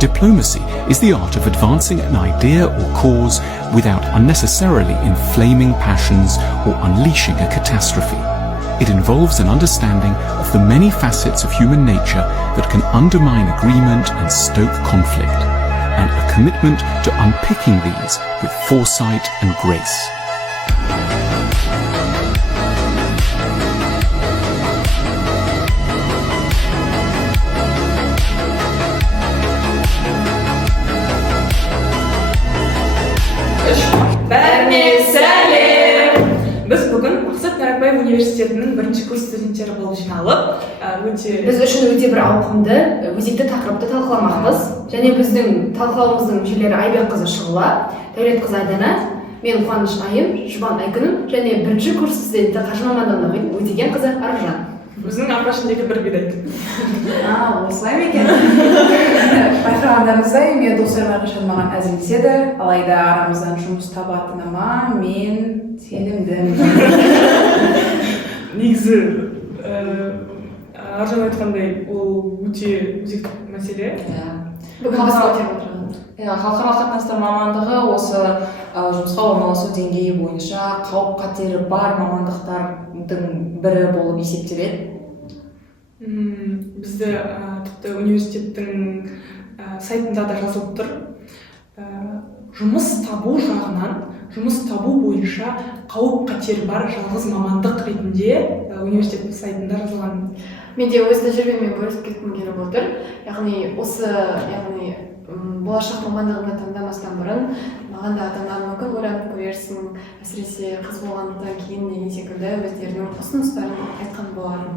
Diplomacy is the art of advancing an idea or cause without unnecessarily inflaming passions or unleashing a catastrophe. It involves an understanding of the many facets of human nature that can undermine agreement and stoke conflict, and a commitment to unpicking these with foresight and grace. Біз бүгін Мақсат Наракбаев университетінің бірінші курс студенттері болып жиналып, біз үшін өте бір ауқымды, өзекті тақырыпты талқыламақпыз. Және біздің талқылауымыздың мүшелері Айбекқызы Шұғыла, Дәулетқызы Айдана, мен Қуаныш Айым, Жұбан Айкүнім және бірінші курс студенті қаржы мамандығында оқитын Өтегенқызы Аружан. Біздің апашындегі бір бидай. Осылай ма екен? Байқағандарыңыздай, мен достарыма қашан маған әзілдеседі, алайда арамыздан жұмыс табатыныма мен сенімдімін. Негізі, Аржан айтқандай, ол өте өзекті мәселе. Халықаралық қатынастар мамандығы осы жұмысқа орналасу деңгейі бойынша қауіп қатері бар мамандықтардың бірі болып есептеледі. Бізді тіпті университеттің сайтында да жазылып тұр. Жұмыс табу жағынан, жұмыс табу бойынша қауіп қатері бар жалғыз мамандық ретінде университеттің сайтында жазылған. Менде өз тәжірибеммен бөлісіп кеткім келіп отыр. Яғни болашақ мамандығымды таңдамастан бұрын маған да ата-анам мүмкін ойланып көрерсің, әсіресе қыз болғандықтан кейін деген секілді өздерінің ұсыныстарын айтқан болармын.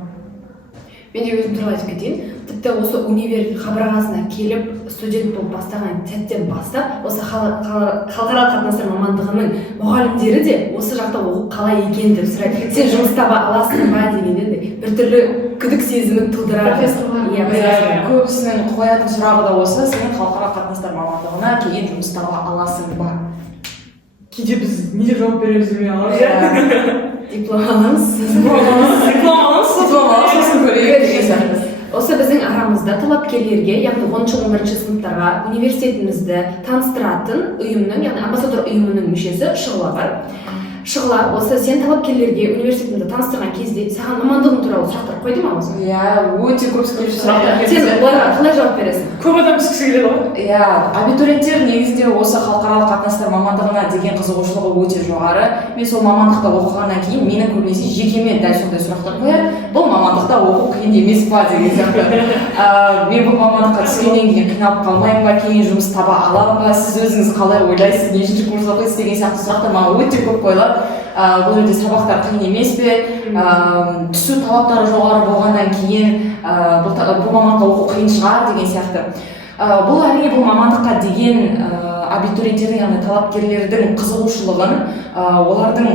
Мен де өзім туралы айтып кетейін. Тіпті осы универ қабырғасына келіп студент болып бастаған сәттен бастап, осы халықаралық қатынастар мамандығының мұғалімдері де осы жақта оқып қалай екен деп сұрайды. Сен жұмыс таба аласың ба дегенде біртүрлі күдік сезімін тудырады. Көбісінің қоятын сұрағы да осы: сен халықаралық қатынастар мамандығына кейін жұмыс таба аласың ба? Кейде біз не деп жауап береміз білмей қаламыз. Диплом аламыз, сосын көрейік. Осы біздің арамызда талапкерлерге, яғни 10-11 сыныптарға университетімізді таныстыратын ұйымның, яғни амбассадор ұйымының мүшесі Шұғыла бар. Шұғыла, осы сен талапкерлерге университетімді таныстырған кезде саған мамандығың туралы сұрақтар қойды ма осы? Өте көп сұрақтар. Сен оларға қалай жауап бересің? Көп адам түскісі келеді ғой? Абитуриенттер негізінде осы халықаралық қатынастар мамандығына деген қызығушылығы өте жоғары. Мен сол мамандықта оқығаннан кейін менің көбінесе жекеме дәл сондай сұрақтар қояды. Бұл мамандықта оқу қиын емес па деген сияқты. Мен бұл мамандыққа түскеннен кейін қиналып қалмаймын ба, кейін жұмыс таба аламын ба, сіз өзіңіз қалай ойлайсыз, нешінші курс оқисыз деген сияқты сұрақтар маған өте көп қойылады. Бұл жерде сабақтар қиын емес пе, түсу талаптары жоғары болғаннан кейін бұл мамандыққа оқу қиын шығар деген сияқты. Бұл әрине бұл мамандыққа деген абитуриенттердің, яғни талапкерлердің қызығушылығын, олардың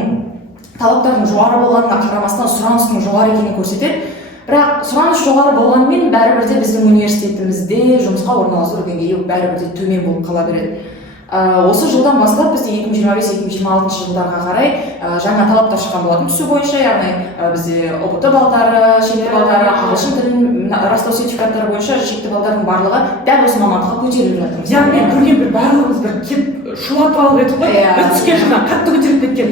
талаптардың жоғары болғанына қарамастан сұраныстың жоғары екенін көрсетеді. Бірақ сұраныс жоғары болғанымен бәрібір де біздің университетімізде жұмысқа орналасу деңгейі бәрібір де төмен болып қала береді. Осы жылдан бастап бізде 2025-2026 жылдарға қарай жаңа талаптар шыққан болатын түсу бойынша, яғни бізде ұбт балдары, шекті балдары, ағылшын тілін растау сертификаттары бойынша шекті балдардың барлығы дәл осы мамандыққа көтеріліп жатыр. Яғни көрген бір барлығымыз бір кеп шулатып алып еді ғой, біз түскен жылдан қатты көтеріліп кеткен.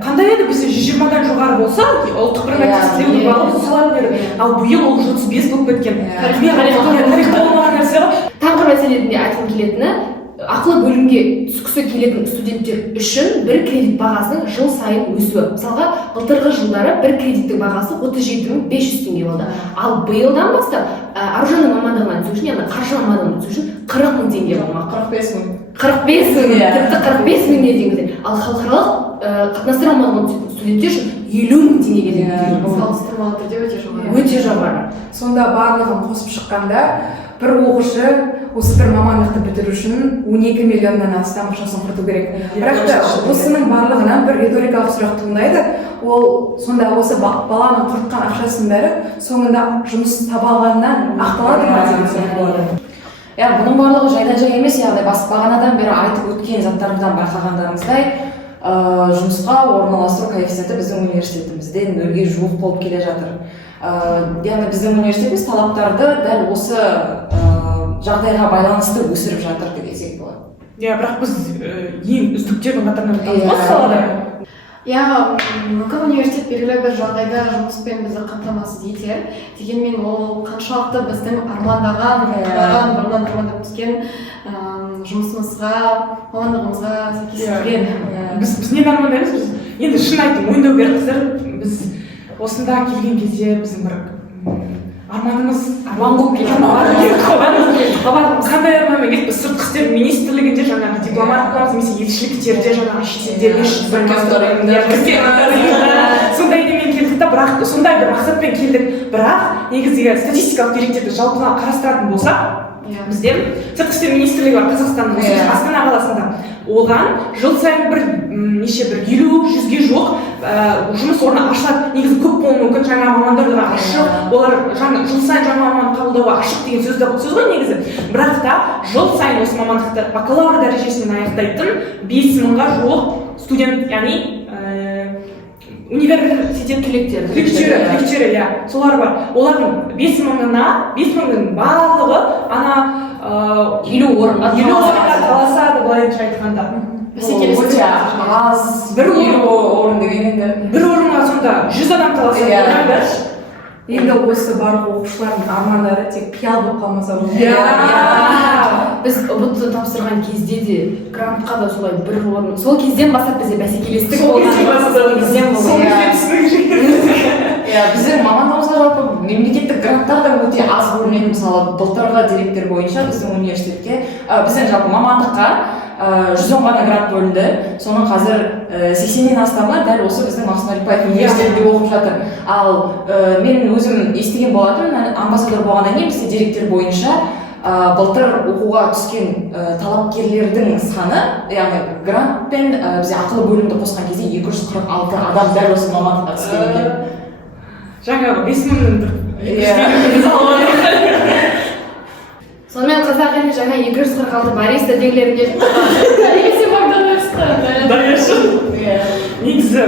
Қандай еді бізде 120-дан жоғары болса, ұлттық бірыңғай тестілеуге бағып салатын еді. Ал биыл ол 35 болып кеткен. Тарихта болмаған нәрсе ғой. Тағы бір мәселеде айтқым келетіні, ақылы бөлімге түскісі келетін студенттер үшін бір кредит бағасының жыл сайын өсуі. Мысалға, былтырғы жылдары бір кредиттің бағасы 37.500 теңге болды. Ал биылдан бастап Аружанның мамандығына түсу үшін, яғни қаржы мамандығына түсу үшін 40.000 теңге болмақ. 45.000, тіпті 45.000 теңге. Ал халықаралық қатынастар мамандығына түсетін студенттер үшін 50.000 теңгеге дейін. Салыстырмалы түрде өте жоғары. Өте жоғары. Сонда барлығын қосып шыққанда бір оқушы осы бір мамандықты бітіру үшін 12 миллионнан астам ақшасын құрту керек. Бірақ та осының барлығынан бір риторикалық сұрақ туындайды. Ол сонда осы баланың құртқан ақшасының бәрі соңында жұмыс таба алғаннан ақталады ма деген сұрақ болады. Бұның барлығы жайдан жай емес, яғни бағанадан бері айтып өткен заттарымыздан байқағандарыңыздай, жұмысқа орналастыру коэффициенті біздің университетімізде 0-ге жуық болып келе жатыр. Яғни біздің университетіміз талаптарды дәл осы жағдайға байланысты өсіріп жатыр десек болады. Иә, бірақ біз ең үздіктердің қатарынан жатамыз ғой салада. Иә, мүмкін университет белгілі бір жағдайда жұмыспен бізді қамтамасыз етер. Дегенмен ол қаншалықты біздің армандаған, бұрыннан армандап түскен жұмысымызға, мамандығымызға сәйкес келген. Біз не армандаймыз? Біз енді шын айтып мойындау керек қыздар, біз осында келген кезде біздің бір арманымыз арман болып кеткен. Қандай арманмен кетті? Біз сыртқы істер министрлігінде жаңағы дипломат боламыз, немесе елшіліктерде жаңағы шетелдерде сондай немен келдік та, бірақ сондай бір мақсатпен келдік. Бірақ негізгі статистикалық деректерді жалпы қарастыратын болсақ, бізде сыртқы істер министрлігі бар Қазақстанның Астана қаласында. Оған жыл сайын бір 50-100-ге жуық жұмыс орны ашылады. Негізі көп болуы мүмкін, жаңа мамандарға ашық, олар жыл сайын жаңа маман қабылдауға ашық деген сөз ғой негізі. Бірақ та жыл сайын осы мамандықты бакалавр дәрежесімен аяқтайтын 5000-ға жуық студент, яғни университет түлектері, иә, солар бар. Олардың 5000-ның барлығы ана 50 орынға таласады, былай айтқанда. Бәсекелестік аз, бір орын деген енді. Бір орынға сонда 100 адам таласады. Енді осы барлық оқушылардың армандары тек қиял болып қалмаса болды. Біз ұбт тапсырған кезде де грантқа да солай бір орын. Сол кезден бастап бізде бәсекелестік Біздің мамандығымызға жалпы мемлекеттік гранттар да өте аз бөлінеді. Мысалы, былтырғы деректер бойынша біздің университетке, біздің жалпы мамандыққа 110 ғана грант бөлінді. Соның қазір 80-нен астамы дәл осы біздің Мақсұт Әліпбаев университетінде оқып жатыр. Ал мен өзім естіген болатынмын, амбассадор болғаннан кейін бізде деректер бойынша былтыр оқуға түскен талапкерлердің саны, яғни грант пен бізде ақылы бөлімді қосқан кезде 246 адам дәл осы мамандыққа түскен екен. Жаңағы 5000-ның сонымен қазақ елінде жаңа 246 бариста дегілері келіп негізі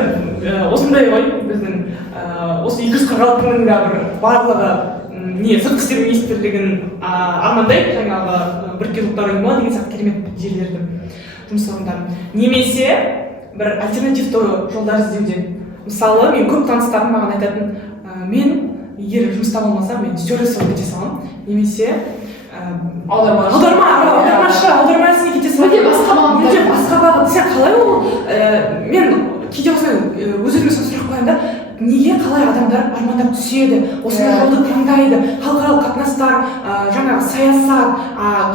осындай ғой біздің осы 246-ның да бір барлығы сыртқы істер министрлігінің армандайды жаңағы біріккен ұлттар ұйымы деген сияқты керемет жерлерді жұмсағандарын, немесе бір альтернативті жолдар іздеуде. Мысалы, мен көп таныстарым маған айтатын, мен егер жұмыс таба алмасам, мен стюардесс болып кете саламын, немесе аударма ісіне кете саламын. Басқа бағыт. Сен қалай ол? Мен кейде осылай өз-өзіме сұрақ қоямын да, неге қалай адамдар армандап түседі, осындай жолды таңдайды, халықаралық қатынастар, жаңағы саясат,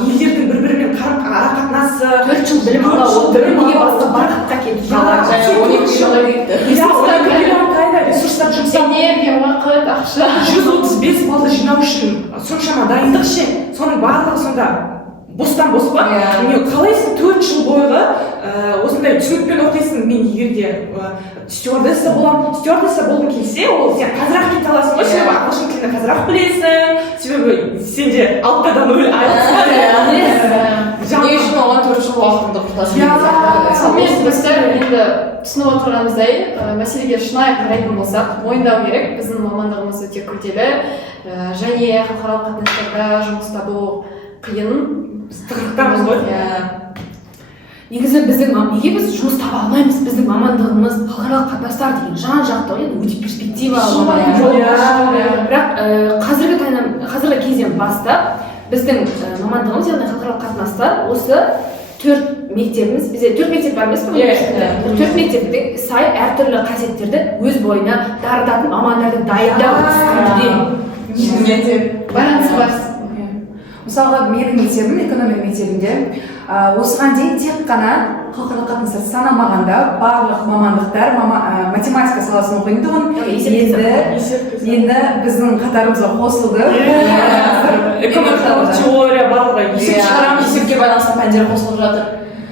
елдердің бір-бірімен ара-қатынасы, 4 жыл білім алды, неге басқа бағытқа кетіп қалады? 12 жылға кетті. Ресурстар жұмсап, энергия, уақыт, ақша. 135 балды жинау үшін соншама дайындық ше, соның барлығы сонда бостан бос па? Қалай сен 4 жыл бойғы осындай түсінікпен оқисың? Мен егер де стюардесса боламын, стюардесса болғың келсе, ол сен қазір-ақ кете аласың ғой, себебі ағылшын тілін қазір-ақ білесің, себебі сен де алтайдан айлықсың. Не үшін оған 4 жыл уақытыңды құртасың? Сонымен біздер енді түсініп отырғанымыздай, мәселеге шынайы қарайтын болсақ, мойындау керек, біздің мамандығымыз өте күрделі және халықаралық қатынастарда жұмыс табу қиын. Тығырықтамыз ғой. Негізі неге біз жұмыс таба алмаймыз? Біздің мамандығымыз халықаралық қатынастар деген жан-жақты ғой, өте перспектива. Бірақ қазіргі кезден бастап біздің мамандығымыз, яғни халықаралық қатынастар, осы 4 мектебіміз, бізде 4 мектеп бар емес пе? 4 мектептің сай әртүрлі қасиеттерді өз бойына дарытатын мамандарды дайындау үстінде. Байланысы бар. Мысалға, менің мектебім, экономика мектебінде, осыған дейін тек қана халықаралық қатынастар санамағанда барлық мамандықтар математика саласын оқитын тұғын. Енді біздің қатарымызға қосылды. Экономикалық теория барлығы Есепке байланысты пәндер қосылып жатыр.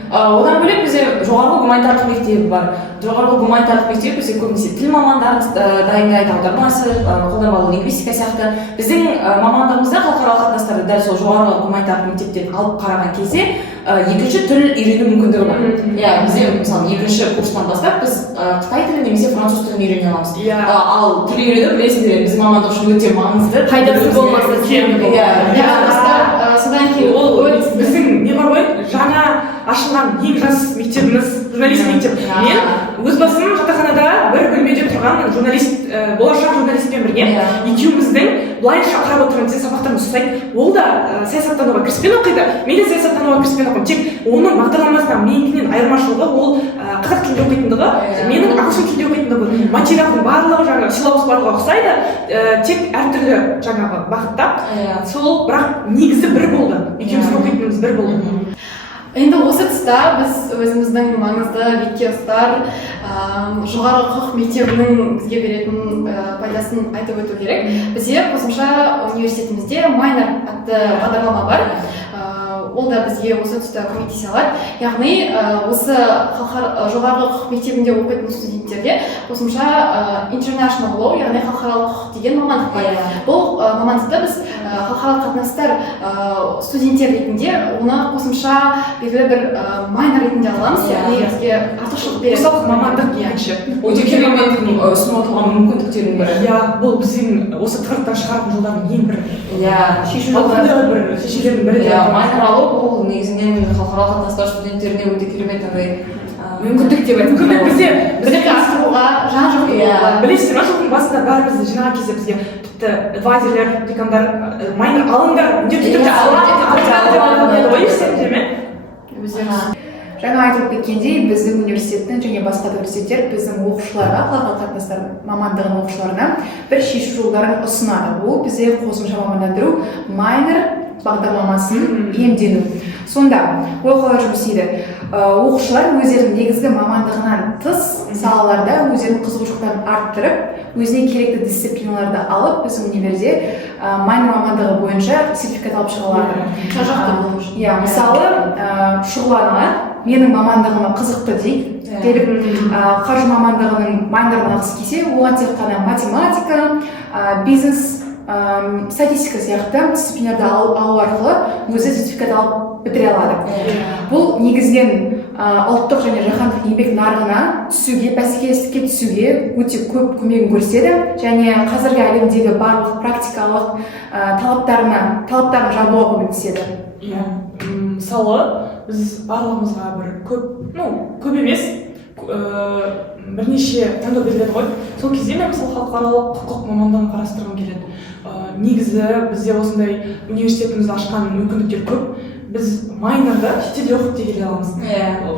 Одан бөлек бізде жоғарғы гуманитарлық мектебі бар. Жоғарғы гуманитарлық мектеп бізде көбінесе тіл мамандарын дайындайды, аудармасы, қолданбалы лингвистика сияқты. Біздің мамандығымызда халықаралық қатынастарды дәл сол жоғарғы гуманитарлық мектептен алып қараған кезде екінші тіл үйрену мүмкіндігі бар. Бізде мысалы екінші курстан бастап біз Қытай тілін немесе француз тілін үйрене аламыз. Ал тіл үйрену білесіңдер, біздің мамандық үшін өте маңызды. Пайдасы болмаса содан кейін ол біздің не бар ғой жаңа ашылған ең жас мектебіміз журналист мектеп. Мен өз басым жатақханада бір бөлмеде тұрған журналист болашақ журналистпен бірге екеуміздің былайша қарап отырған сабақтарымыз ұқсайды. Ол да саясаттануға кіріспен оқиды, мен де саясаттануға кіріспен оқимын. Тек оның бағдарламасынан менікінен айырмашылығы ол қазақ тілінде оқитындығы, менің ағылшын тілінде оқитындығы. Материалдың барлығы жаңағы силабус барлығы ұқсайды, тек әртүрлі жаңағы бағытта. Сол бірақ негізі бір болды, екеуміздің оқитынымыз бір болды. Енді осы тұста біз өзіміздің маңызды лекциялар жоғары құқық мектебінің бізге беретін пайдасын айтып өту керек. Бізде қосымша университетімізде майнер атты бағдарлама бар. Ол да бізге осы тұста көмектесе алады. Яғни осы жоғары құқық мектебінде оқитын студенттерге қосымша international law, яғни халықаралық құқық деген мамандық бар. Бұл мамандықта біз халықаралық қатынастар студенттер ретінде оны қосымша белгілі бір майнер ретінде аламыз, яғни бізге артықшылық береді. Мысалы мамандық екінші. Өте керемет ұсынып отырған мүмкіндіктердің бірі. Иә, бұл біздің осы тығырықтан шығатын жолдардың ең бір шешелердің бірі. Майнер алу бұл негізінен халықаралық қатынастар студенттеріне өте керемет мүмкіндік деп айтып бізде асыруға жан жоқ. Білесіздер ма, жылдың басында бәрімізді жинаған кезде бізге тіпті адвайзерлер, декандар майнер алыңдар Жаңа айтылып кеткендей, біздің университеттің және басқа да университеттер біздің оқушыларға, халықаралық қатынастар мамандығының оқушыларына бір шешу жолдарын ұсынады. Ол бізде қосымша мамандандыру майнер бағдарламасын иемдену. Сонда ол қалай жұмыс істейді? Оқушылар өздерінің негізгі мамандығынан тыс салаларда өздерінің қызығушылықтарын арттырып, өзіне керекті дисциплиналарды алып, біздің универде майнер мамандығы бойынша сертификат алып шыға алады. Мысалы, шұғыланған менің мамандығыма қызықты дейік, қаржы мамандығының майнерін алғысы келсе, оған тек қана математика, бизнес, статистика сияқты дисциплинарды алу арқылы өзі сертификат алып бітіре алады. Бұл негізінен ұлттық және жаһандық еңбек нарығына түсуге, бәсекелестікке түсуге өте көп көмегін көрсетеді және қазіргі әлемдегі барлық практикалық талаптарын жабуға көмектеседі. Мысалы, біз барлығымызға көп емес, бірнеше таңдау беріледі ғой. Сол кезде мен мысалы халықаралық құқық мамандығын қарастырғым келеді. Негізі бізде осындай университетімізді ашқан мүмкіндіктер көп. Біз майнерді шетелде оқып те келе аламыз.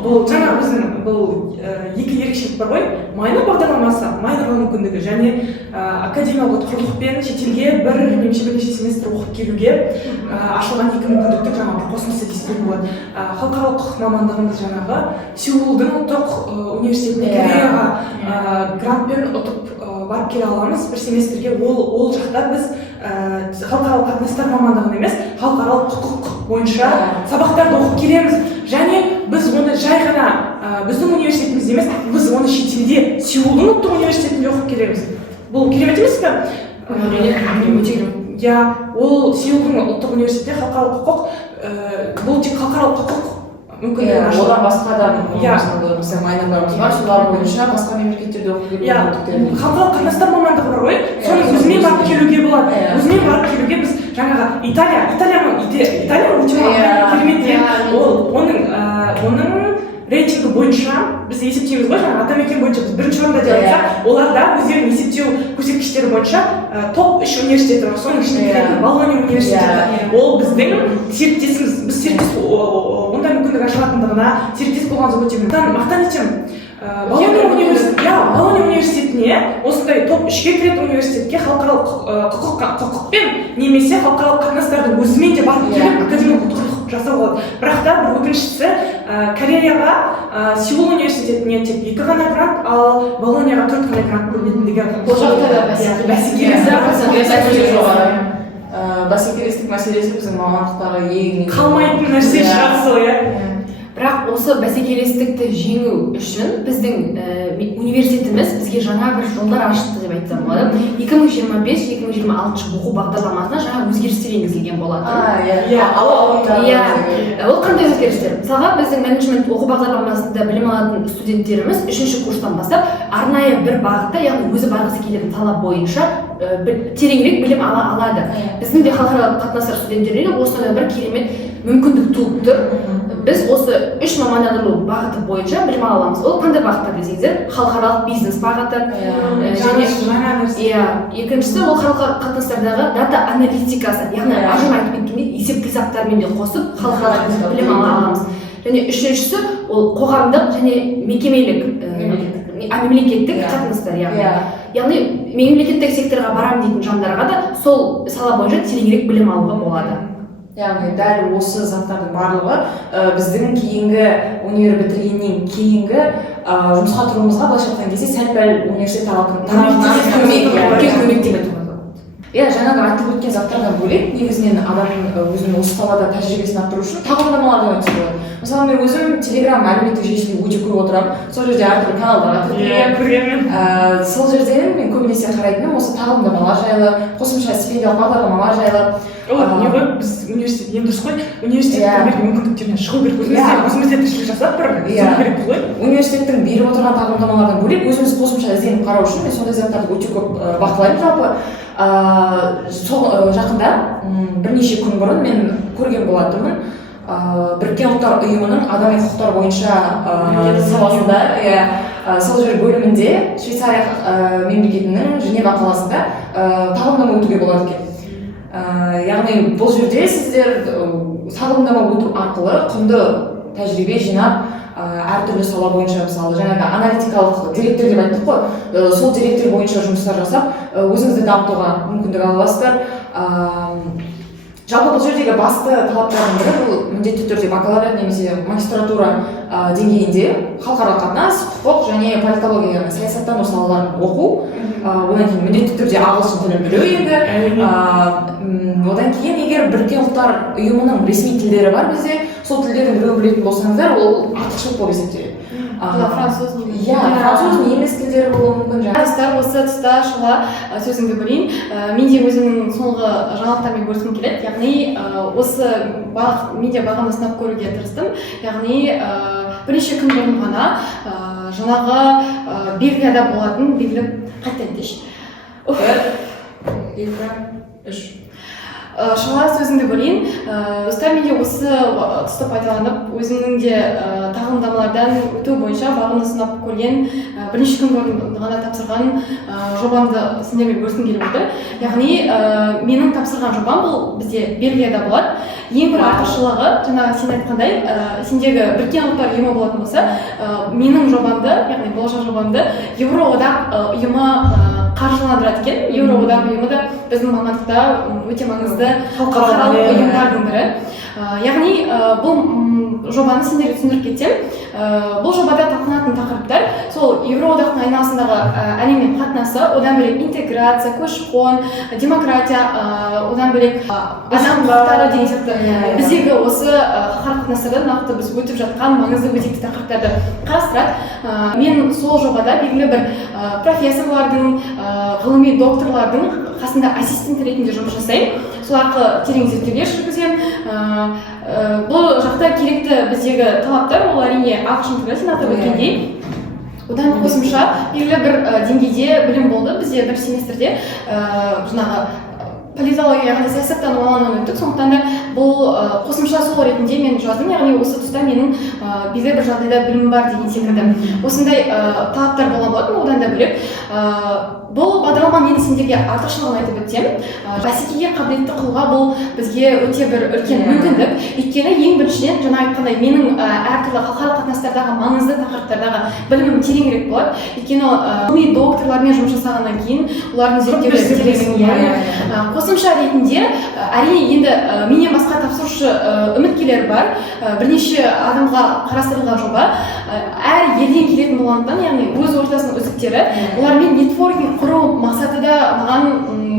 Бұл жаңа біздің бұл екі ерекшелік бар ғой. Майнер бағдарламасы, майнер мүмкіндігі және академиялық құрлықпен шетелге бір немесе бірнеше семестр оқып келуге ашылған екі мүмкіндіктің жаңағы қосымша десек болады. Халықаралық құқық мамандығымыз жаңағы Сеулдың ұлттық университетіне Кореяға грантпен ұтып барып келе аламыз бір семестрге. Ол жақта біз халықаралық қатынастар мамандығын емес, халықаралық құқық бойынша сабақтарды оқып келеміз. Және біз оны жай ғана біздің университетімізде емес, біз оны шетелде Сеулдың ұлттық университетінде оқып келеміз. Бұл керемет емес пе? Иә, ол Сеулдың ұлттық университеті халықаралық құқық, бұл тек халықаралық құқық мүмкіндігі. Одан басқа да майнерларымыз бар, солар бойынша басқа мемлекеттерде оқып келуге. Халықаралық қатынастар мамандығы бар ғой, соның өзімен барып келуге болады. Өзімен барып келуге біз жаңағы Италия оның рейтингі бойынша біз есептейміз ғой, жаңағы атамекен бойынша біз бірінші орында деп айтсақ, оларда өздерінің есептеу көрсеткіштері бойынша топ 3 университеті бар. Соның ішінде Болонья университеті. Ол біздің серіктесіміз, біз серіктес ондай мүмкіндік ашылатындығына серіктес болғанымыз өте мақтан етемін. Болонья университетіне осындай топ 3-ке кіретін университетке халықаралық құқықпен немесе халықаралық қатынастардың өзімен де барып келіп академиялық құқық жасау болады. Бірақ та бір өкініштісі Кореяға Сеул университетіне тек 2 ғана грант, ал Болоньяға 4 ғана грант бөлінетіндігі. Бұл жақта да бәсекелестік мәселесі біздің мамандықтағы ең қалмайтын нәрсе шығады сол. бірақ осы бәсекелестікті жеңу үшін біздің университетіміз бізге жаңа бір жолдар ашты деп айтсам болады. 2025-2026 оқу бағдарламасына жаңа өзгерістер енгізілген болатын. Ол қандай өзгерістер? Мысалға біздің менеджмент оқу бағдарламасында білім алатын студенттеріміз 3-ші курстан бастап арнайы бір бағытта, яғни өзі барғысы келетін талап бойынша тереңірек білім ала алады. Біздің де халықаралық қатынастар студенттеріне осындай бір керемет мүмкіндік туып тұр. Біз осы 3 мамандандыру бағыты бойынша білім ала аламыз. Ол қандай бағыттар десеңіздер, халықаралық бизнес бағыты, екіншісі ол халықаралық қатынастардағы дата аналитикасы, яғни ажым айтып кеткендей есеп қисаптармен де қосып халықаралық білім ала аламыз. Және үшіншісі ол қоғамдық және мемлекеттік қатынастар, яғни мемлекеттік секторға барам дейтін жандарға да сол сала бойынша тереңірек білім алуға болады. Яғни дәл осы заттардың барлығы біздің кейінгі универ бітіргеннен кейінгі жұмысқа тұруымызға былайша айтқан кезде сәл-пәл университет көмек. Жаңағы айтып өткен заттардан бөлек негізінен адамның өзінің осы салада тәжірибесін арттыру үшін тағылымдамалар өтсе болады. Мысалы мен өзім Telegram әлеуметтік желісінде өте көп отырамын. Сол жерде әртүрлі каналдарға кіргенмін. Сол жерден мен көбінесе қарайтыным осы тағылымдамалар жайлы, қосымша стипендиялық бағдарламалар жайлы. Не ғой, біз университет ең дұрыс қой, университеттің берген мүмкіндіктерінен шығу керек, өзімізде тіршілік жасап бір сөз керек ғой. Университеттің беріп отырған тағылымдамалардан бөлек өзіміз қосымша ізденіп қарау үшін мен сондай заттарды өте көп бақылаймын. Жалпы жақында бірнеше күн бұрын мен көрген болатынмын, Біріккен ұлттар ұйымының адами құқықтар бойынша саласында сол жер бөлімінде Швейцария мемлекетінің Женева қаласында тағылымдама өтуге болады екен. Яғни бұл жерде сіздер тағылымдама өту арқылы құнды тәжірибе жинап, әртүрлі сала бойынша, мысалы жаңағы аналитикалық директор деп айттық қой, сол директор бойынша жұмыстар жасап, өзіңізді дамытуға мүмкіндік ала аласыздар. Жалпы бұл жердегі басты талаптардың бірі бұл міндетті түрде бакалавриат немесе магистратура деңгейінде халықаралық қатынас, құқық және политология, саясаттану салаларын оқу, одан кейін міндетті түрде ағылшын тілін білу енді. Одан кейін егер Біріккен ұлттар ұйымының ресми тілдері бар бізде, сол тілдердің біреуін білетін болсаңыздар, ол артықшылық болып есептеледі. Француз, немес тілдері болуы мүмкін. Осы тұста шыла сөзіңді бөлейін. Мен де өзімнің соңғы жаңалықтармен бөліскім келеді. Яғни осы мен де бағамды сынап көруге тырыстым. Яғни бірнеше күн бұрын ғана жаңағы Бельгияда болатын белгілі қайтадан деші. Шыла сөзіңді бөлейін. Достар, мен де осы тұсты пайдаланып, өзімнің де тағылымдамалардан өту бойынша бағымды сынап көрген бірнеше күн бұрын ғана тапсырған жобамды сіздермен бөліскім келіп отыр. Яғни менің тапсырған жобам бұл бізде Бельгияда болады. Ең бір артықшылығы, жаңағы сен айтқандай, сендегі Біріккен ұлттар ұйымы болатын болса, менің жобамды, яғни болашақ жобамды Еуроодақ ұйымы қаржыландырады екен. Еуроодақ ұйымы да біздің мамандықта өте маңызды халықаралық ұйымдардың бірі. Яғни бұл жобаны сендерге түсіндіріп кетсем, бұл жобада талқыланатын тақырыптар сол Еуроодақтың айналасындағы әлеммен қатынасы, одан бөлек интеграция, көші-қон, демократия, одан бөлек адам құқықтары деген сияқты біздегі осы халықаралық қатынастарда нақты біз өтіп жатқан маңызды өзекті тақырыптарды қарастырады. Мен сол жобада белгілі бір профессорлардың, ғылыми докторлардың қасында ассистент ретінде жұмыс жасаймын. Сол арқылы терең зерттеулер жүргіземін. Бұл жақта керекті біздегі талаптар, ол әрине ағылшын тілі, сен атап өткендей. Одан қосымша белгілі бір деңгейде білім болды. Бізде бір семестрде жаңағы политология, яғни саясаттану мамандығын өттік. Сондықтан да бұл қосымша сол ретінде мен жаздым, яғни осы тұста менің белгілі бір жағдайда білімім бар деген секілді. Осындай талаптар болған болатын. Одан да бөлек бұл бағдарламаның енді сендерге артықшылығын айтып өтсем, бәсекеге қабілетті қылуға бұл бізге өте бір үлкен мүмкіндік. Өйткені ең біріншіден жаңа айтқандай менің әртүрлі халықаралық қатынастардағы маңызды тақырыптардағы білімім тереңірек болады. Өйткені ғылыми докторлармен жұмыс жасағаннан кейін олардың зерттеулері қосымша ретінде әрине енді менен басқа тапсырушы үміткерлер бар. Бірнеше адамға қарастырылған жоба. Әр елден келетін болғандықтан, яғни өз ортасының үздіктері, олармен нетворкинг құру мақсаты да маған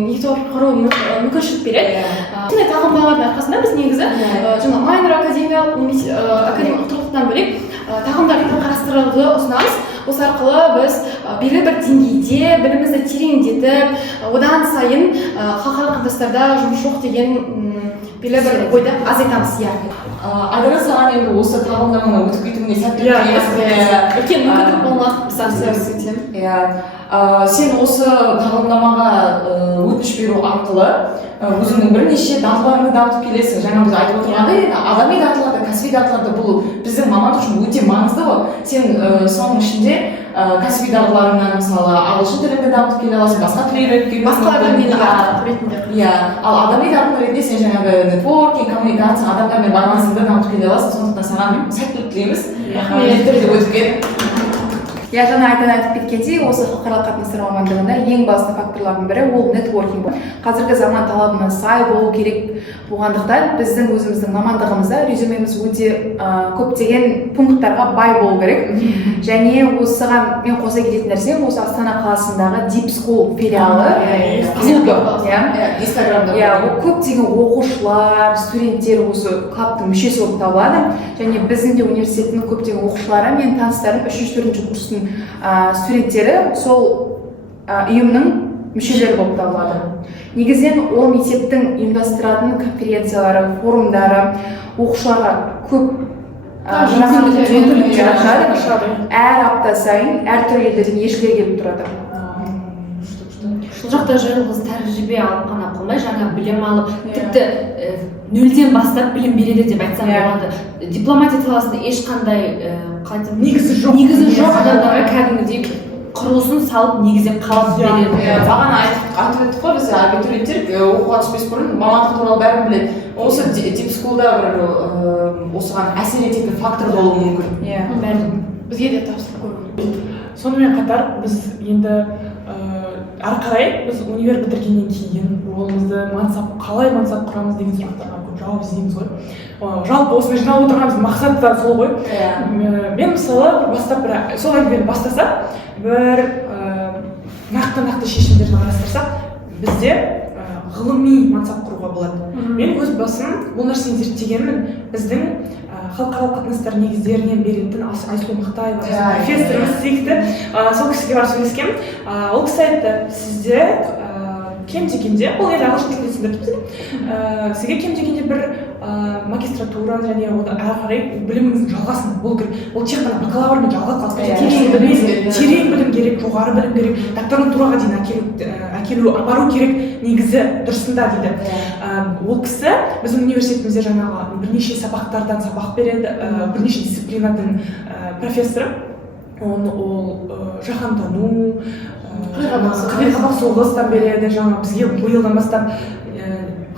нетворкинг құру мүмкіншілік береді. Сондай тағылымдамалардың арқасында біз негізі жаңа майнер академиялық құқтылықтан бөлек тағамдарды қарастыруды ұсынамыз. Осы арқылы біз белгілі бір деңгейде білімімізді тереңдетіп, одан сайын халықаралық қатынастарда жұмыс жоқ деген белгілі бір ойды азайтамыз. Айдана саған енді осы тағылымдаманы өтіп кетуіне сәттілік тілейміз. Үлкен мүмкіндік болмақ біз арзу. Сен осы тағылымдамаға өтініш беру арқылы өзіңнің бірнеше дағдыларыңды дамытып келесің. Жаңа біз айтып отырғандай, адами дағдылар да, кәсіби дағдылар да бұл біздің мамандық үшін өте маңызды ғой. Сен соның ішінде кәсіби дағдыларыңнан мысалы ағылшын тіліңді дамытып келе аласың, басқа тіл үйреніп келе аласың. Басқа адаммен ретінде. Ал адами дағдылар ретінде сен жаңағы нетворкинг, коммуникация, адамдармен байланысыңды дамытып келе аласың. Сондықтан саған сәттілік тілейміз. Түрде өтіп кет. Жаңа айтып кеткендей, осы халықаралық қатынастар мамандығында ең басты факторлардың бірі ол нетворкинг. Қазіргі заман талабына сай болу керек болғандықтан біздің өзіміздің мамандығымызда резюмеміз өте көптеген пункттарға бай болу керек. Және осыған мен қоса кететін нәрсе осы Астана қаласындағы Deep School филиалы. Инстаграмда. Ол көптеген оқушылар, студенттер осы клубтың мүшесі болып табылады. Және біздің де университеттің көптеген оқушылары мен таныстарым 3-4 курстың студенттері сол ұйымның мүшелері болып табылады. Негізінен ол мектептің ұйымдастыратын конференциялары, форумдары оқушыларға көп мүмкіндіктер ашады. Әр апта сайын әртүрлі елдерден елшілер келіп тұрады. Бұл жақта жалғыз тәжірибе алып қана қоймай, жаңа білім алып, тіпті нөлден бастап білім береді деп айтсам болады. Дипломатия саласында ешқандай негізі жоқ адамдарға кәдімгідей құрылысын салып негіздеп қалап береді. Бағана айтып өттік қой, біз абитуриенттер оқуға түспес бұрын мамандық туралы бәрін біледі. Осы Deep School'да бір осыған әсер ететін фактор болуы мүмкін. Бізге де тапсырып көру. Сонымен қатар біз енді ары қарай біз универ бітіргеннен кейін жолымызды қалай мансап құрамыз деген сұрақтарға көп жауап іздейміз ғой. Жалпы осыны жиналып отырғанымыздың мақсаты да сол ғой. Мен мысалы бастап сол әңгімені бастасақ, бір нақты шешімдерді қарастырсақ, бізде ғылыми мансап құруға болады. Мен өз басым бұл нәрсені зерттегенмін. Біздің халықаралық қатынастар негіздерінен беретін Айсұлу Мақтаева профессорымыз секілді сол кісіге барып сөйлескем. Ол кісі айтты, сізде кем дегенде, ол енді ағылшын тілінде түсіндірді, сізге кем дегенде бір магистратура және одан ары қарай біліміңіздің жалғасын болу керек. Ол тек қана бакалаврмен жалғаспайды. Терең білім керек, жоғары білім керек, докторантураға дейін бару керек негізі дұрысында дейді. Ол кісі біздің университетімізде жаңағы бірнеше сабақтардан сабақ береді, бірнеше дисциплинадан профессор. Ол жаһандану, қиырқабақ соғыстан береді, жаңа бізге биылдан бастап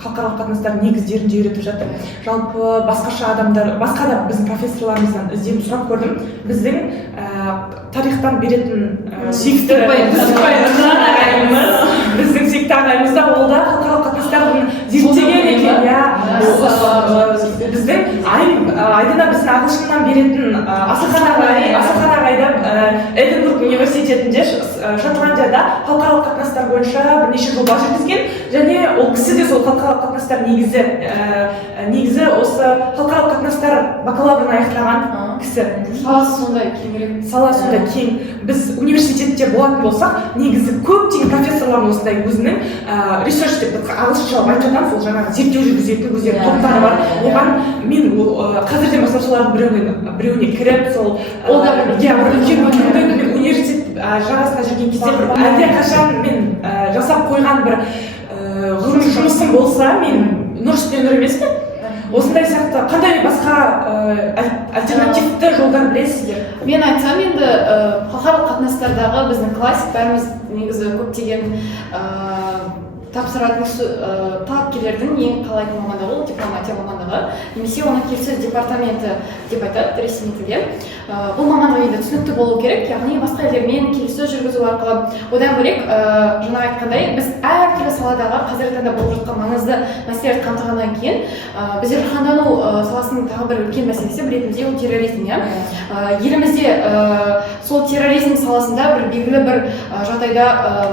халықаралық қатынастар негіздерін үйретіп жатыр. Жалпы басқа да біздің профессорларымыздан ізденіп сұрап көрдім. Біздің тарихтан беретін сүйікті ағайымыз да ол да халықаралық қатынастардың зерттеген екен. Біздің Айдана біздің ағылшыннан беретін Асылхан ағай да Эдинбург университетінде Шотландияда халықаралық қатынастар бойынша бірнеше жоба жүргізген, және ол кісі де сол халықаралық қатынастар негізі осы халықаралық қатынастар бакалаврын аяқтаған кісі. Саласы сондай кеңірек. Саласы сондай кең. Біз университетте болатын болсақ, негізі көптеген профессорлардың осындай өзінің ресерч деп ағылшынша айтып жатамыз, сол жаңағы зерттеу жүргізетін өздерінің топтары бар. Оған мен қазірден бастап солардың біреуіне кіріп, сол үлкен университет жағасында жүрген кезде әлдеқашан мен жасап қойған бір ғылыми жұмысым болса, мен нұр үстіне нұр емес пе? Осындай сияқты қандай басқа альтернативті жолдар білесіздер? Мен айтсам, енді халықаралық қатынастардағы біздің классик бәріміз негізі көптеген тапсыратын талапкерлердің ең қалайтын мамандығы ол дипломатия мамандығы, немесе оны келіссөз департаменті деп айтады ресми тілде. Бұл мамандық енді түсінікті болу керек, яғни басқа елдермен келіссөз жүргізу арқылы. Одан бөлек жаңа айтқандай, біз әртүрлі саладағы қазіргі таңда болып жатқан маңызды мәселелерді қамтығаннан кейін бізде жаһандану саласының тағы бір үлкен мәселесі білетіндей ол терроризм. Елімізде сол терроризм саласында бір белгілі бір жағдайда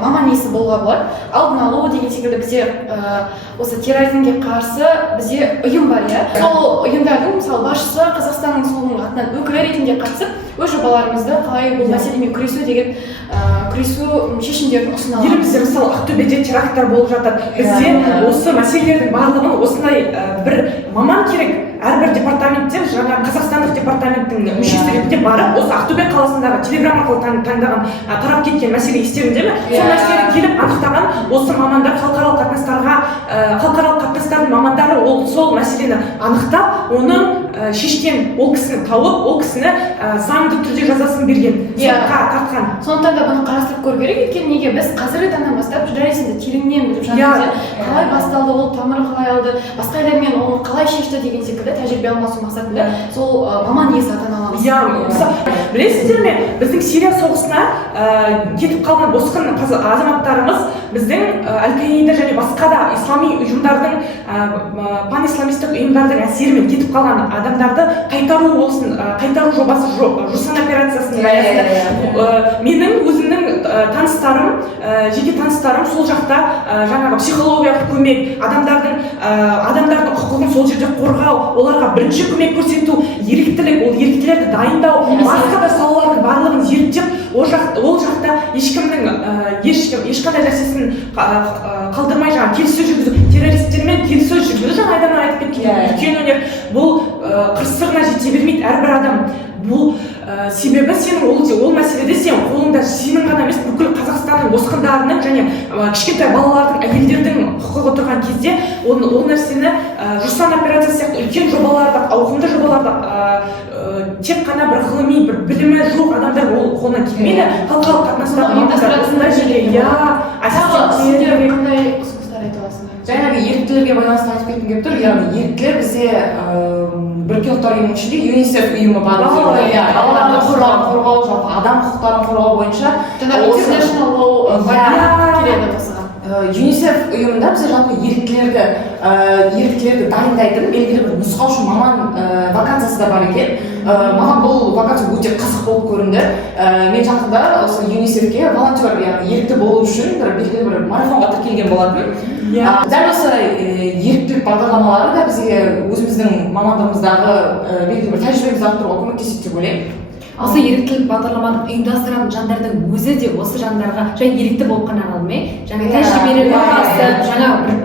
маман иесі болуға болады. Алдын алу деген секілді бізде осы терроризмге қарсы бізде ұйым бар. Сол ұйымдардың мысалы басшысы Қазақстанның соның атынан өкілі белсенді қатысып өз жобаларымызда қалай бұл мәселемен күресу деген күресу шешімдерін ұсына аламыз. елімізде мысалы Ақтөбеде теракттар болып жатады. Бізде осы мәселелердің барлығын осындай бір маман керек. Әрбір департаменттен жаңа қазақстандық департаменттің мүшесі ретінде барып, осы Ақтөбе қаласындағы телеграм арқылы таңдаған тарап кеткен мәселе естерінде ме? Сол мәселені келіп анықтаған осы мамандар халықаралық қатынастардың мамандары ол сол мәселені анықтап, оны шешкен ол кісіні тауып, ол кісіні заңды түрде жазасын берген, сотқа тартқан. Сондықтан да бұны қарастырып көру керек, өйткені неге біз қазіргі таңнан бастап журналистиканы тереңнен біліп жатырмыз. Қалай басталды, ол тамыры қалай алды, басқа елдермен оны қалай шешті деген секілді тәжірибе алмасу мақсатында сол маман иесі атана аламыз. Білесіздер ме, біздің Сирия соғысына кетіп қалған босқын азаматтарымыз біздің Аль-Каида және басқа да ислами ұйымдардың панисламистік ұйымдардың әсерімен кетіп қалған адамдарды қайтару болсын, қайтару жобасы Жусан операциясының аясында менің өзімнің таныстарым, жеке таныстарым сол жақта жаңағы психологиялық көмек, адамдардың құқығын сол жерде қорғау, оларға бірінші көмек көрсету, еріктілік, ол еріктілерді дайындау, басқа да салалардың барлығын зерттеп, ол жақта ешқандай нәрсесін қалдырмай жаңа келіссөз жүргізу, террористтермен келіссөз жүргізу, жаңа адамдар айтып кеткен үлкен өнер. Бұл қыр-сырына жете бермейді әрбір адам. Бұл себебі сенің ол мәселеде сен қолыңда сенің ғана емес бүкіл Қазақстанның босқындарының және кішкентай балалардың, әйелдердің құқығы тұрған кезде ол нәрсені Жусан операциясы сияқты үлкен жобаларды, ауқымды жобаларды тек қана бір ғылыми, бір білімі жоқ адамдар ол қолынан келмейді. Халықаралық қатынастардың мамандары осындай жерге ассистенттер қандай ұсыныстар айта аласыңдар? Жаңағы еріктілерге байланысты айтып кеткім келіп тұр. Яғни еріктілер бізде Біріккен ұлттар ұйымының ішінде ЮНИСЕФ ұйымы бар. Балаларды қорғау, жалпы адам құқықтарын қорғау бойынша International law келеді осыған. ЮНИСЕФ ұйымында бізде жалпы еріктілерді дайындайтын белгілі бір нұсқаушы маман вакансиясы да бар екен. Маған бұл вакансия өте қызық болып көрінді. Мен жақында осы ЮНИСЕФке волонтер, яғни ерікті болу үшін белгілі бір марафонға тіркелген болатын. Дәл осы еріктілік бағдарламалары да бізге өзіміздің мамандығымыздағы белгілі бір тәжірибемізді арттыруға көмектеседі деп ойлаймын. Осы еріктілік бағдарламаны ұйымдастыратын жандардың өзі де осы жандарға жаңа ерікті болып қана қалмай, жаңа тәжірибелерін алмасып, жаңа бір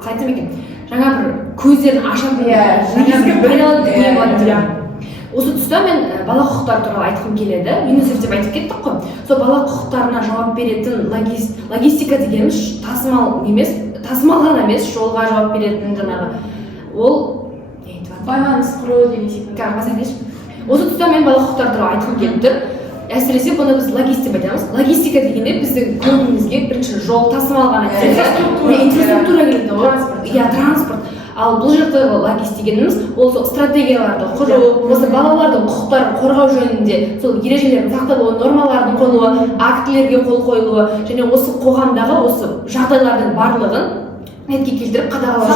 қалай айтсам екен, жаңа бір көздерін ашатын негізгі пайдалы дүние болады. Осы тұста мен бала құқықтары туралы айтқым келеді. ЮНИСЕФ деп айтып кеттік қой. Сол бала құқықтарына жауап беретін логистика дегеніміз тасымал ғана емес, жолға жауап беретін жаңағы ол байланыс құру деген секілді. Осы тұста мен бала құқықтары туралы айтқым келіп тұр. Әсіресе бұны біз логистика айтамыз. Логистика дегенде біздің көңілімізге бірінші жол, тасымал ғана инфраструктура келеді ғой. Транспорт. Ал бұл жерде логистика дегеніміз ол стратегияларды құру, осы балалардың құқықтарын қорғау жөнінде сол ережелердің сақталуы, нормалардың қойылуы, актілерге қол қойылуы және осы қоғамдағы осы жағдайлардың барлығын ретке келтіріп қадағалау.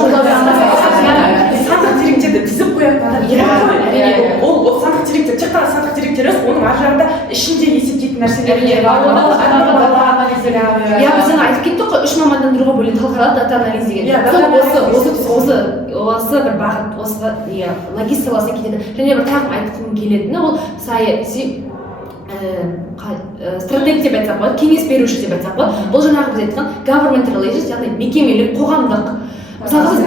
Сандық деректерді тізіп қоятын. Ол сандық деректер, тек қана сандық деректер емес, оның ар жағында ішінде есептейтін нәрселер бар. Біз жаңа айтып кеттік қой, 3 мамандандыруға бөлінеді халықаралық дата анализ деген. Осы бір бағыт, осы логистика саласына кетеді. Және бір тағы айтқым келетіні ол саяси стратег деп айтсақ болады, кеңес беруші деп айтсақ болады. Бұл жаңағы біз айтқан government relations, яғни мекемелік, қоғамдық. Мысалы біз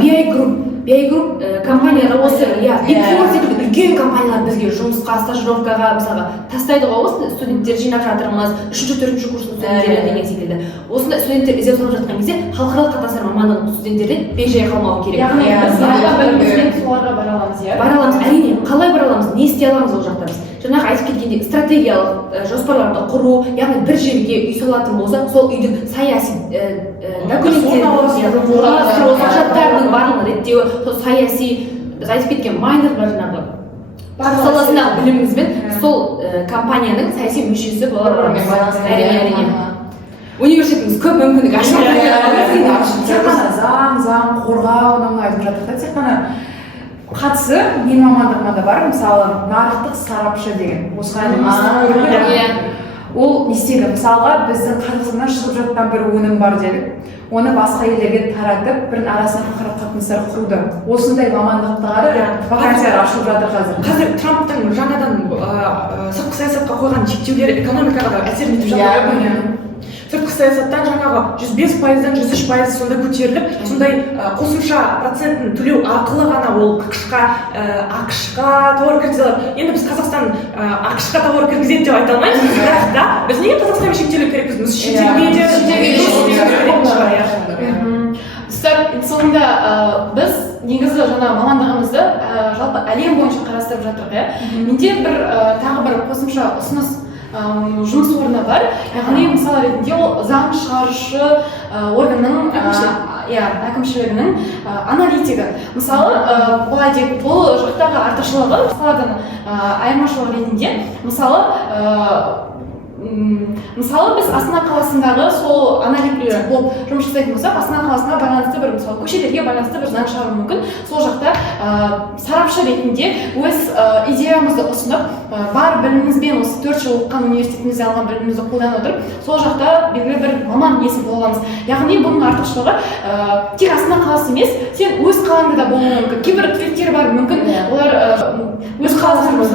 BI Group компанияға осы үлкен компаниялар бізге жұмысқа, стажировкаға мысалға тастайды ғой, осы студенттер жинап жатырмыз, 3-4 курстың студенттері деген секілді. Осындай студенттер іздеп салып жатқан кезде халықаралық қатынастар мамандығының студенттерден бей-жай қалмауы керек. Яғни соларға бара аламыз, иә? Бара аламыз, әрине. Қалай бара аламыз? Не істей аламыз ол жақта біз? Жаңағы айтып кеткендей стратегиялық жоспарларды құру, яғни бір жерге үй салатын болса, сол үйдің саяси документтерін, құжаттарының барлығын реттеуі, сол саяси, біз айтып кеткен майнер бар жаңағы саласындағы білімімізбен сол компанияның саяси мүшесі бола аламыз. Әрине. Университетіміз көп мүмкіндік ашып тек қана заң қорғау айтып жатыр. Тек қана қатысы менің мамандығыма да бар, мысалы нарықтық сарапшы деген. Осыған ол не істейді? Мысалға біздің Қазақстаннан шығып жатқан бір өнім бар дедік. оны басқа елдерге таратып бір арасында халықаралық қатынастар құруды. Осындай мамандықтар вакансиялар ашылып жатыр қазір. Қазір Трамптың жаңадан сыртқы саясатқа қойған шектеулері экономикаға да әсер етіп жатыр. Сыртқы саясаттан жаңағы 105%-дан 103% сонда көтеріліп, сондай қосымша процентін төлеу арқылы ғана ол ақш-қа тауар кіргізе алады. Енді біз Қазақстан ақш-қа тауар кіргізеді деп айта алмаймыз, бірақ та біз неге Қазақстанмен шектелу керекпіз? Біз шетелге де соңында біз негізі жаңа мамандығымызды жалпы әлем бойынша қарастырып жатырық. Менде тағы бір қосымша ұсыныс жұмыс орны бар. Яғни мысалы ретінде ол заң шығарушы органның әкімшілігінің аналитигі. Мысалы былай деп, бұл жақтағы артықшылығы саладан айырмашылығы ретінде мысалы біз Астана қаласындағы сол аналитик болып жұмыс жасайтын болсақ, Астана қаласына байланысты бір мысалы көшелерге байланысты бір заң шығару мүмкін. Сол жақта сарапшы ретінде өз идеямызды ұсынып, бар білімімізбен осы 4 жыл оқыған университетімізде алған білімімізді қолдана отырып, сол жақта белгілі бір маман иесі бола аламыз. Яғни бұның артықшылығы тек Астана қаласы емес, сен өз қалаңда да болуы мүмкін. Кейбір түлектер бар, мүмкін олар өз қаласында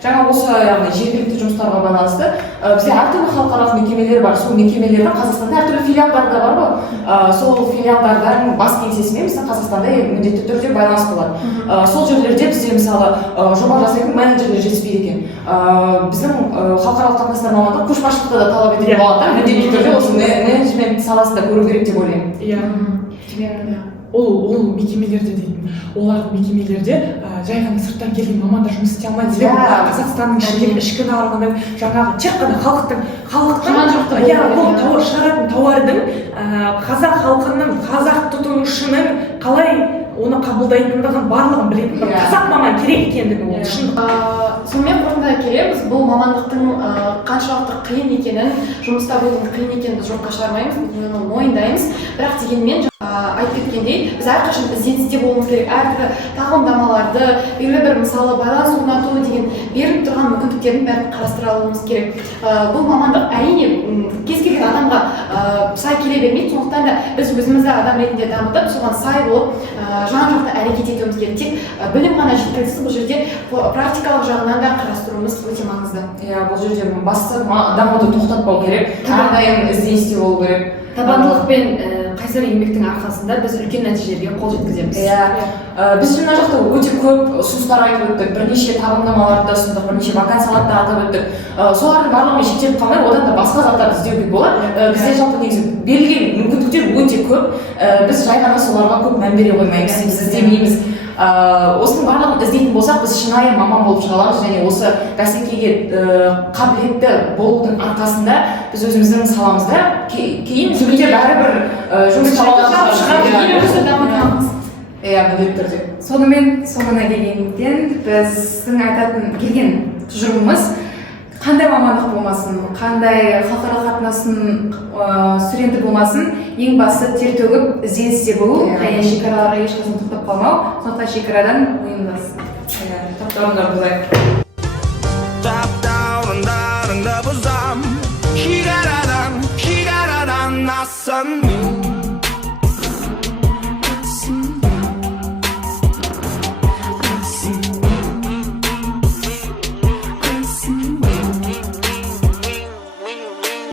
жаңа осы жергілікті жұмыстарға байланысты бізде әртүрлі халықаралық мекемелер бар. Сол мекемелердің Қазақстанда әртүрлі филиалдары да бар ғой. Сол филиалдардың бас кеңсесімен біздің Қазақстанда міндетті түрде байланыс болады. Сол жерлерде бізде мысалы жоба жасайтын менеджерлер жетіспейді екен. Біздің халықаралық қатынастар мамандығы көшбасшылықты да талап ететін болады. Міндетті түрде осы менеджмент саласында көру керек деп ойлаймын. Ол мекемелерде дейтін, олардың мекемелерде жай ғана сырттан келген мамандар жұмыс істей алмайды деп, Қазақстанның ішкі нарығының жаңағы тек қана халықтың тауар шығаратын тауардың қазақ халқының, қазақ тұтынушының қалай оны қабылдайтындығын барлығын білетін бір қазақ маман керек екендігі ол шын. Сонымен қорытындыға келе біз бұл мамандықтың қаншалықты қиын екенін, жұмыс табудың қиын екенін біз жоққа шығармаймыз, оны мойындаймыз. Бірақ дегенмен айтып кеткендей, біз әрқашан ізденісте болуымыз керек. Әртүрлі тағылымдамаларды, белгілі бір мысалы байланыс орнату деген беріліп тұрған мүмкіндіктердің бәрін қарастыра алуымыз керек. Бұл мамандық әрине кез келген адамға сай келе бермейді. Сондықтан да біз өзімізді адам ретінде дамытып, соған сай болып жан-жақты әрекет етуіміз керек. Тек білім ғана жеткіліксіз, бұл жерде практикалық жағынан да қарастыруымыз өте маңызды. Бұл жерде басты дамуды тоқтатпау керек, әрдайым ізденісте болу керек. Табандылық пен қайсар еңбектің арқасында біз үлкен нәтижелерге қол жеткіземіз. Біз мына жақта өте көп ұсыныстар айтып өттік, бірнеше тағылымдамаларды ұсындық, бірнеше вакансияларды атап өттік. Солардың барлығымен шектеліп қалмай, одан да басқа заттар іздеуге болады. Бізде жалпы негізі берілген мүмкіндіктер өте көп. Біз жай ғана соларға көп мән бере қоймаймыз, біз іздемейміз. Осының барлығын іздейтін болсақ, біз шынайы маман болып шыға аламыз, және осы бәсекеге қабілетті болудың арқасында біз өзіміздің саламызда кейін жүргенде бәрібір жұмыс дамытамыз. Міндетті түрде. Сонымен соңына келгенден біздің келген тұжырымымыз қандай мамандық болмасын, қандай халықаралық қатынастың студенті болмасын, ең басты тер төгіп ізденісте болу, және шекараларға ешқашан тоқтап қалмау, сондықтан шекарадан ойындасың. Таптауындар бұзайық. Таптауындарыңды бұзам, шекарадан асан